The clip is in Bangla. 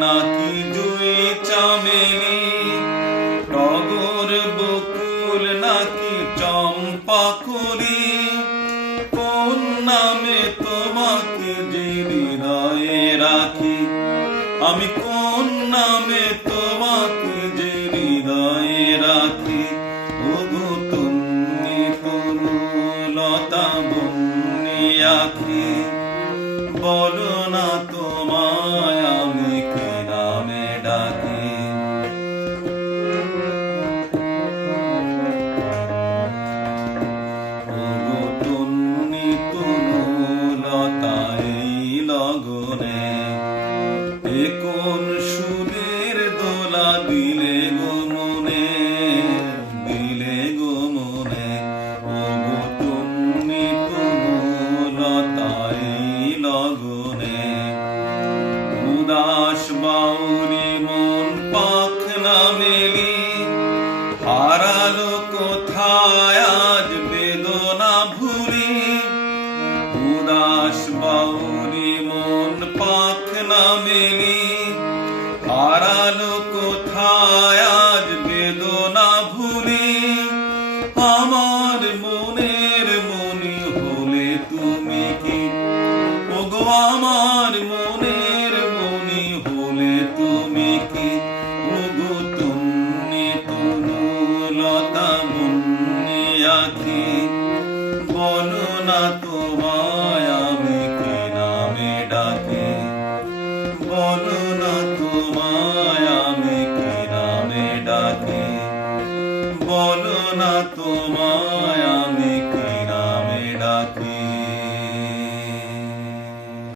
নাকি জুই চামেলি, টগর বকুল নাকি চম্পা কলি, কোন নামে তোমাকে যে হৃদয়ে রাখি, আমি কোন নামে তোমাকে যে হৃদয়ে রাখি। ওগো তুমি তরুলতা বন্যি আঁখি, বলো না তোমায় আমি কি নামে ডাকি। ওগো তুমি তরুলতা এই লগনে, এ কোন সুরের দোলা দিলে গো মনে, দিলে গো মনে। ওগো তুমি তরুলতা এই লগনে, উদাস বাউরি মন পাখনা মেলি, হারালো কোথায় আজ বেদনা ভুলি। উদাস বাউরি মন পাখনা মেলি, হারালো কোথায় আজ বেদনা ভুলি। আমার মনের মনি হলে তুমি কি, ওগো আমার মনের মনি হলে তুমি কি। ওগো তুমি তরুলতা বন্যি আঁখি, বলো না তোমায় আমি কি নামে ডাকি, বলো না তোমায়